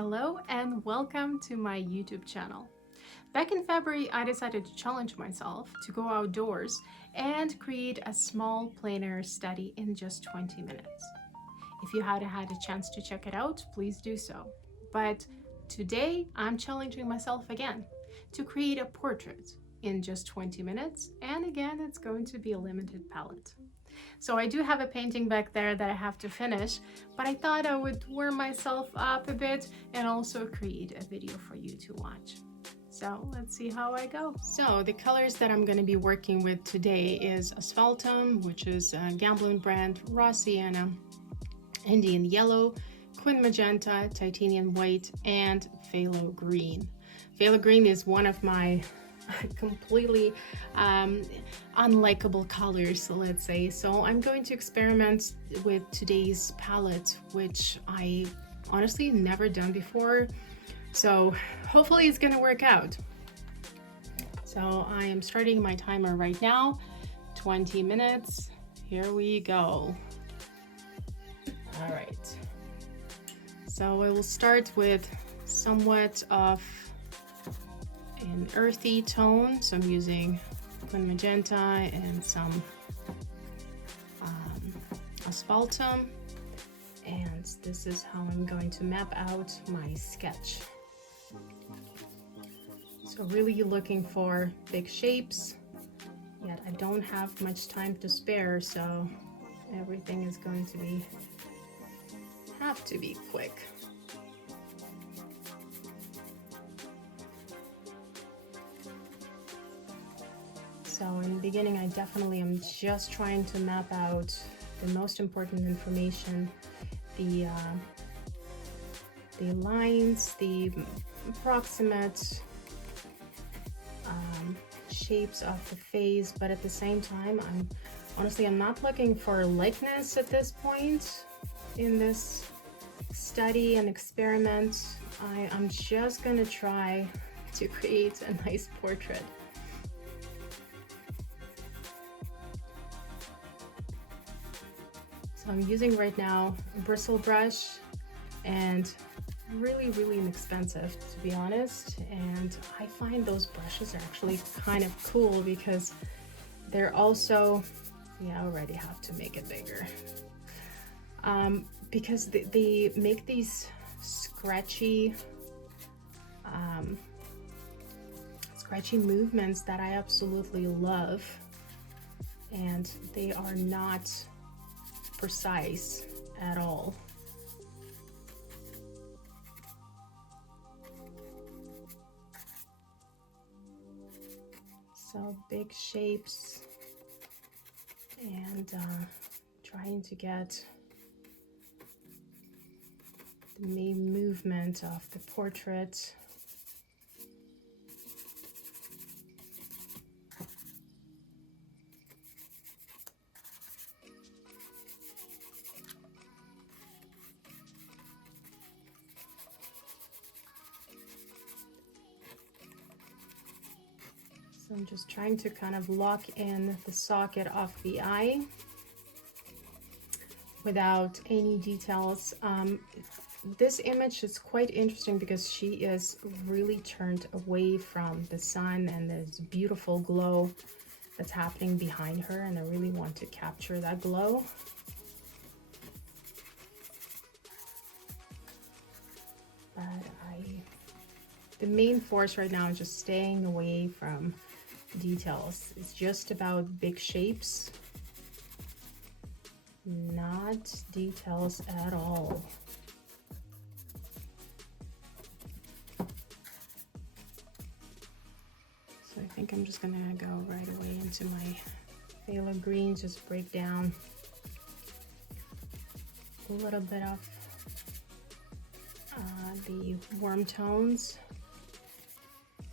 Hello and welcome to my YouTube channel. Back in February, I decided to challenge myself to go outdoors and create a small plein air study in just 20 minutes. If you hadn't had a chance to check it out, please do so. But today, I'm challenging myself again to create a portrait in just 20 minutes, and again, it's going to be a limited palette. So I do have a painting back there that I have to finish, but I thought I would warm myself up a bit and also create a video for you to watch. So let's see how I go. So the colors that I'm going to be working with today is Asphaltum, which is a Gamblin brand, Raw Sienna, Indian Yellow, Quin Magenta, Titanium White, and Phthalo Green. Phthalo Green is one of my completely unlikable colors, let's say. So I'm going to experiment with today's palette, which I honestly never done before. So hopefully it's gonna work out. So I am starting my timer right now, 20 minutes. Here we go. All right. So I will start with somewhat of an earthy tone, so I'm using Quin Magenta and some Asphaltum, and this is how I'm going to map out my sketch. So really looking for big shapes, yet I don't have much time to spare, so everything is going to have to be quick. So in the beginning, I definitely am just trying to map out the most important information, the lines, the approximate shapes of the face, but at the same time, I'm not looking for likeness at this point in this study and experiment. I'm just gonna try to create a nice portrait. I'm using right now a bristle brush, and really inexpensive, to be honest, and I find those brushes are actually kind of cool because they're also, I already have to make it bigger, because they make these scratchy movements that I absolutely love, and they are not precise at all. So big shapes, and trying to get the main movement of the portrait. So I'm just trying to kind of lock in the socket of the eye without any details. This image is quite interesting because she is really turned away from the sun, and there's beautiful glow that's happening behind her, and I really want to capture that glow. But the main force right now is just staying away from details. It's just about big shapes, not details at all. So I think I'm just gonna go right away into my phthalo green, just break down a little bit of the warm tones,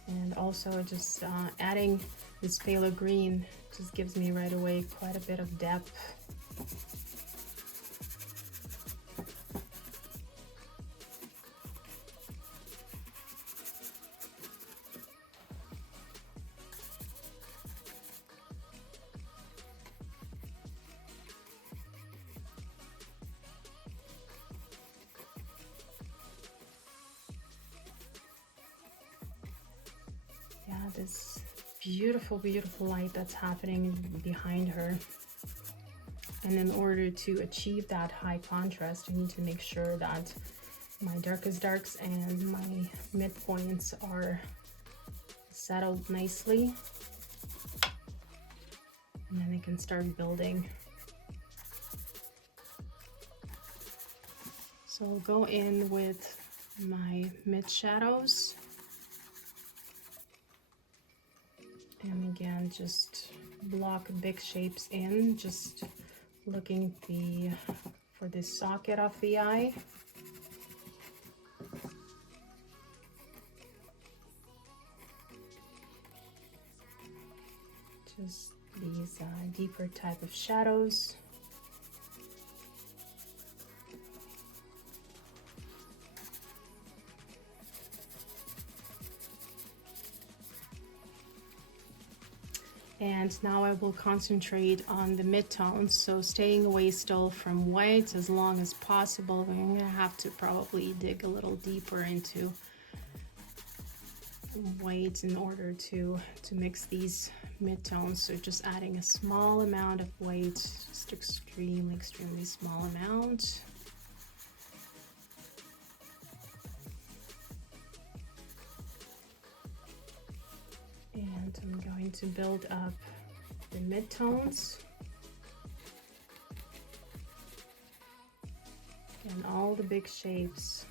and also just adding this phthalo green just gives me right away quite a bit of depth. this beautiful, beautiful light that's happening behind her. And in order to achieve that high contrast, I need to make sure that my darkest darks and my midpoints are settled nicely. And then I can start building. So I'll go in with my mid shadows. And again, just block big shapes in, just looking for the socket of the eye. Just these deeper type of shadows. And now I will concentrate on the midtones, so staying away still from whites as long as possible. I'm gonna have to probably dig a little deeper into whites in order to mix these midtones. So just adding a small amount of white, just extremely small amount. And I'm going to build up the midtones. And all the big shapes.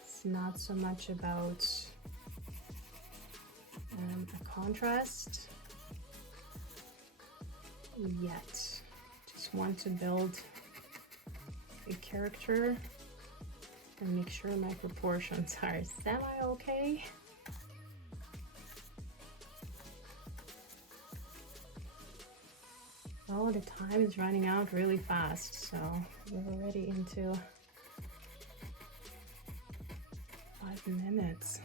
It's not so much about a contrast yet. Just want to build a character and make sure my proportions are semi-okay. Oh, the time is running out really fast, so we're already into 5 minutes.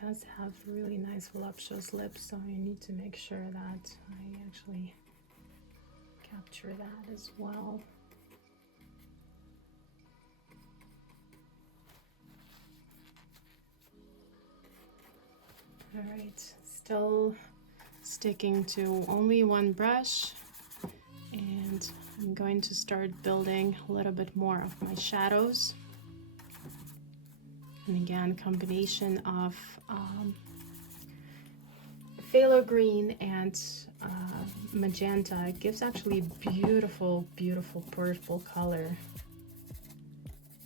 Does have really nice voluptuous lips, so I need to make sure that I actually capture that as well. All right, still sticking to only one brush, and I'm going to start building a little bit more of my shadows. And again, combination of phthalo green and magenta. It gives actually beautiful, beautiful purple color.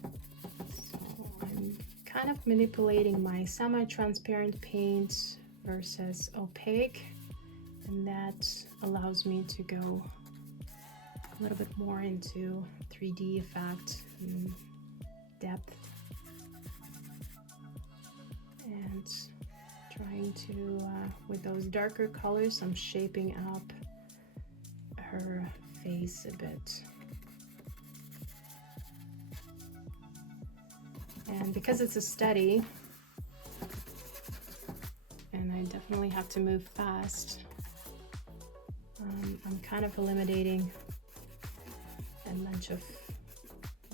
So I'm kind of manipulating my semi-transparent paint versus opaque, and that allows me to go a little bit more into 3D effect and depth. And trying to, with those darker colors, I'm shaping up her face a bit. And because it's a study, and I definitely have to move fast, I'm kind of eliminating a bunch of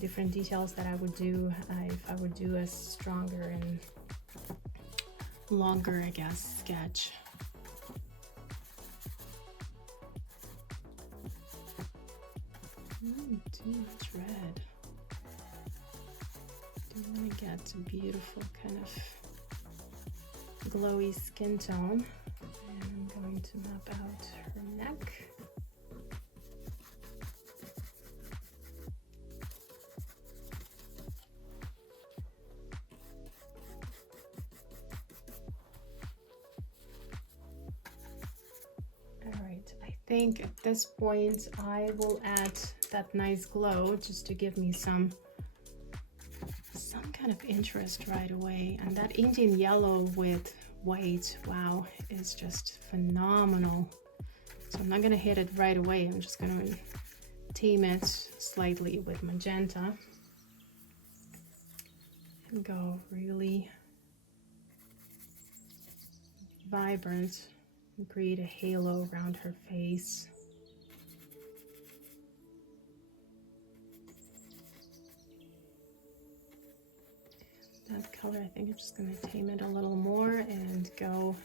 different details that I would do if I would do a stronger and longer, I guess, sketch. Too much red. Do want to get a beautiful kind of glowy skin tone. And I'm going to map out her neck. I think at this point I will add that nice glow just to give me some kind of interest right away. And that Indian yellow with white, wow, is just phenomenal. So I'm not gonna hit it right away. I'm just gonna tame it slightly with magenta and go really vibrant and create a halo around her face. That color, I think I'm just going to tame it a little more and go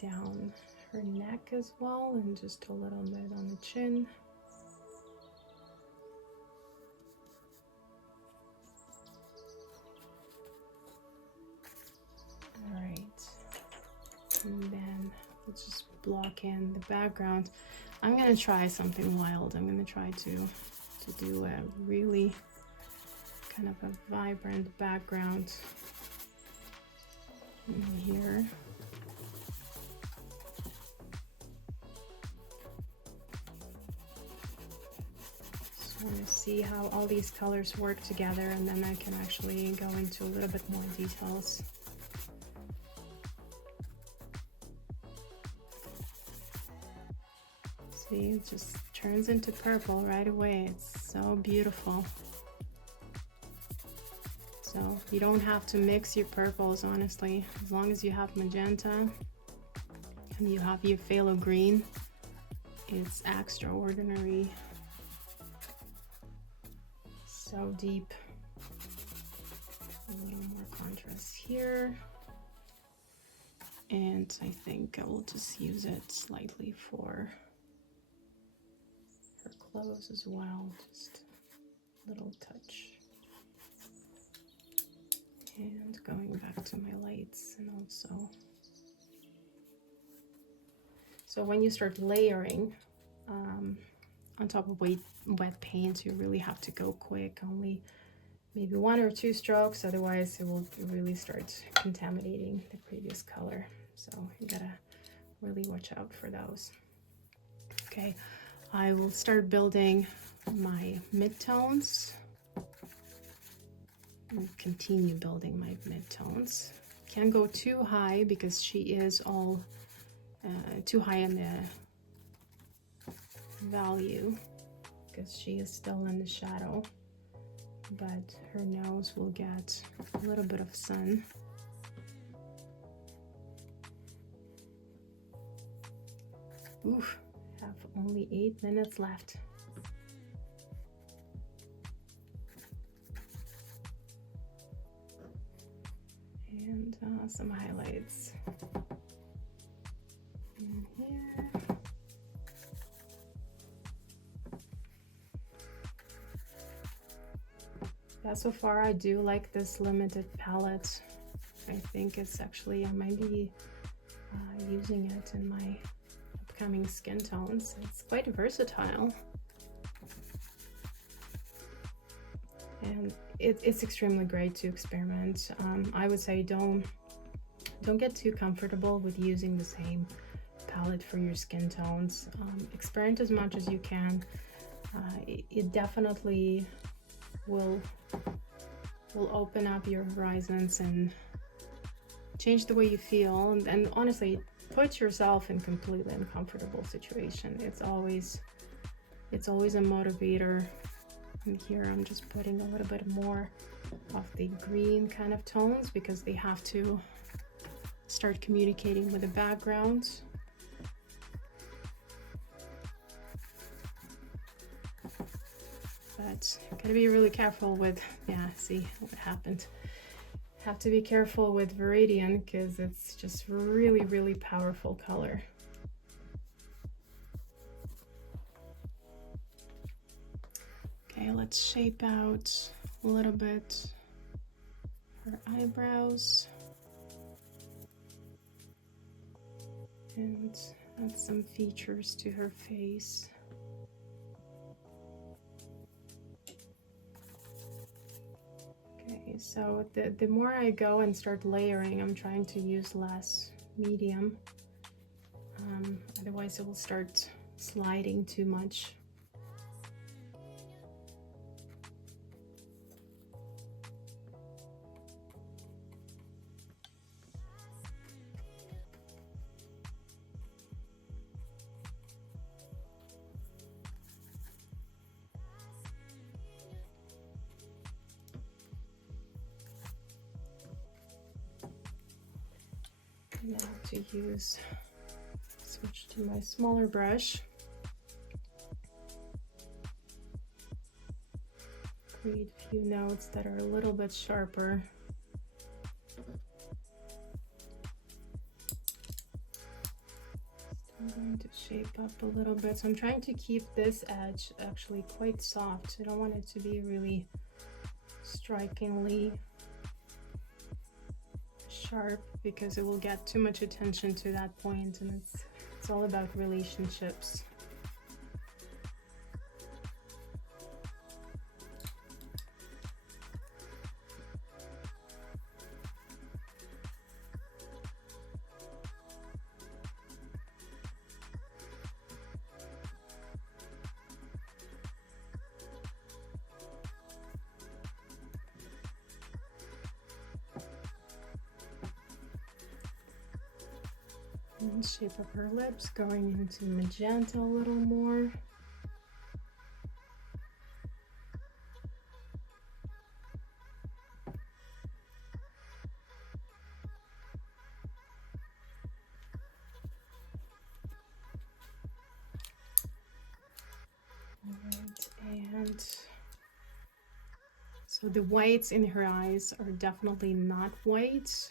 down her neck as well, and just a little bit on the chin. All right, and then let's just block in the background. I'm going to try something wild. I'm going to try to do a really kind of a vibrant background in here. So I'm going to see how all these colors work together, and then I can actually go into a little bit more details. See, it just turns into purple right away. It's so beautiful. So you don't have to mix your purples, honestly. As long as you have magenta and you have your phthalo green, it's extraordinary. So deep. A little more contrast here. And I think I will just use it slightly for her clothes as well. Just a little touch. And going back to my lights, and also, so when you start layering on top of wet paint, you really have to go quick, only maybe 1 or 2 strokes, otherwise it will really start contaminating the previous color. So you gotta really watch out for those. Okay, I will start building my midtones. And continue building my midtones. Can't go too high because she is all too high in the value, because she is still in the shadow, but her nose will get a little bit of sun. Oof, have only 8 minutes left. And some highlights in here. Yeah, so far I do like this limited palette. I think it's actually, I might be using it in my upcoming skin tones. It's quite versatile. And it's extremely great to experiment. I would say don't get too comfortable with using the same palette for your skin tones. Experiment as much as you can. It definitely will open up your horizons and change the way you feel. And honestly, put yourself in completely uncomfortable situation. It's always a motivator. And here I'm just putting a little bit more of the green kind of tones because they have to start communicating with the background. But gotta be really careful with, yeah, see what happened. Have to be careful with Viridian because it's just really, really powerful color. Okay, let's shape out a little bit her eyebrows and add some features to her face. Okay, so the more I go and start layering, I'm trying to use less medium. Otherwise it will start sliding too much. Now to switch to my smaller brush. Create a few notes that are a little bit sharper. I'm going to shape up a little bit. So I'm trying to keep this edge actually quite soft. I don't want it to be really strikingly sharp because it will get too much attention to that point, and it's all about relationships. And shape up her lips, going into magenta a little more. Alright, and so the whites in her eyes are definitely not white,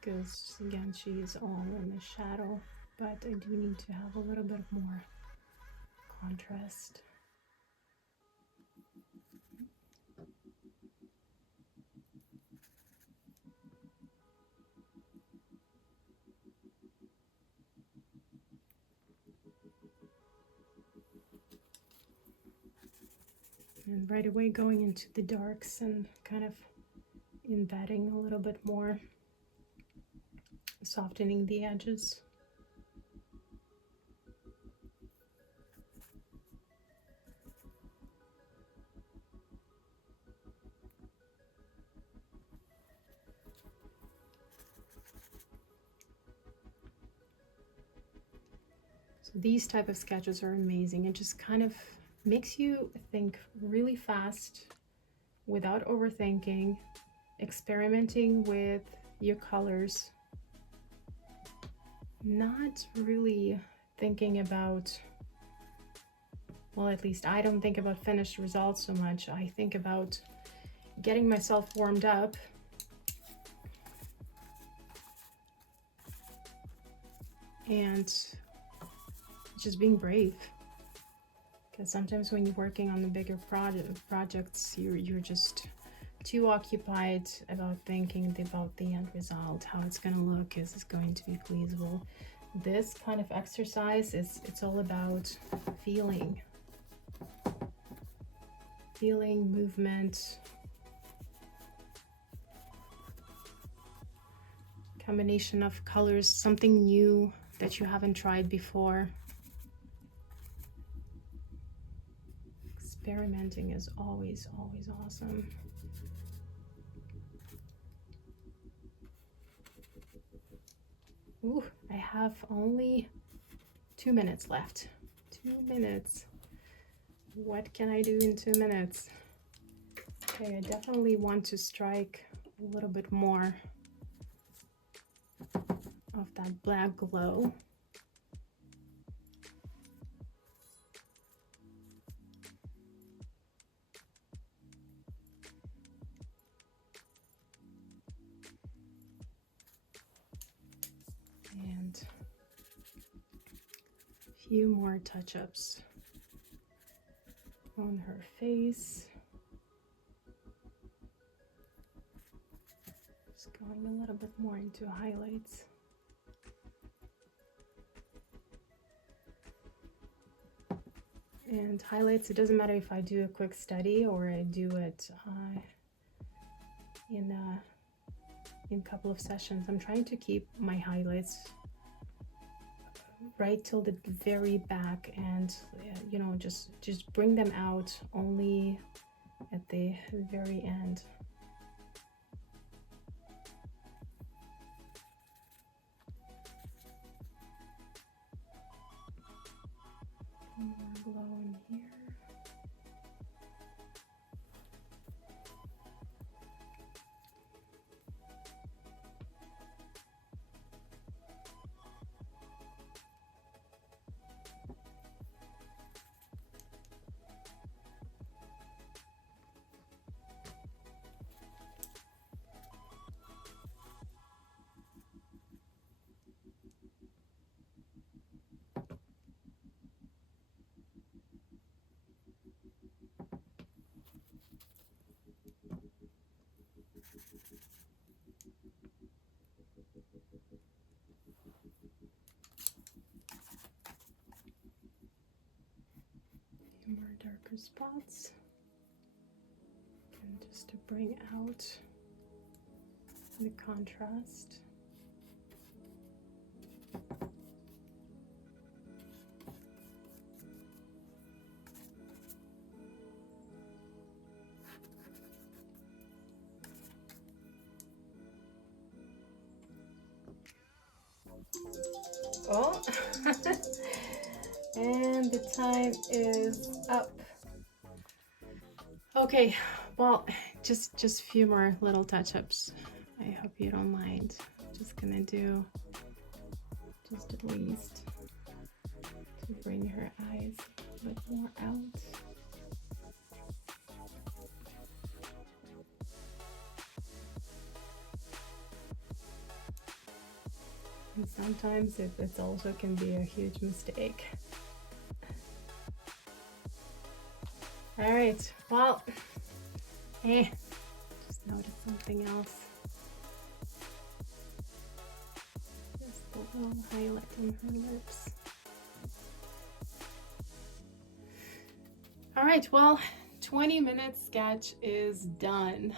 because again she's all in the shadow, but I do need to have a little bit more contrast. And right away going into the darks and kind of embedding a little bit more, softening the edges. So these type of sketches are amazing. It just kind of makes you think really fast without overthinking, experimenting with your colors, not really thinking about, well, at least I don't think about finished results so much. I think about getting myself warmed up and just being brave. Because sometimes when you're working on the bigger projects, you're just too occupied about thinking about the end result, how it's going to look, is it going to be pleasable. This kind of exercise it's all about feeling movement, combination of colors, something new that you haven't tried before. Experimenting is always awesome. Ooh, I have only 2 minutes left. 2 minutes. What can I do in 2 minutes? Okay, I definitely want to strike a little bit more of that black glow. And a few more touch-ups on her face. Just going a little bit more into highlights. And highlights, it doesn't matter if I do a quick study or I do it in a couple of sessions. I'm trying to keep my highlights right till the very back, and you know, just bring them out only at the very end. More glow in here. more darker spots. And just to bring out the contrast. Oh, and the time is up. Okay, well, just a few more little touch-ups. I hope you don't mind. Just gonna do just at least to bring her eyes a bit more out. And sometimes it also can be a huge mistake. All right, well, just noticed something else. Just a little highlight on her lips. All right, well, 20-minute sketch is done.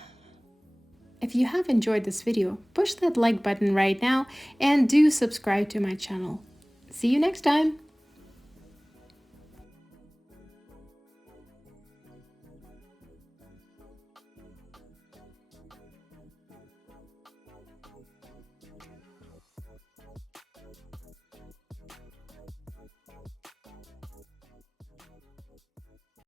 If you have enjoyed this video, push that like button right now and do subscribe to my channel. See you next time!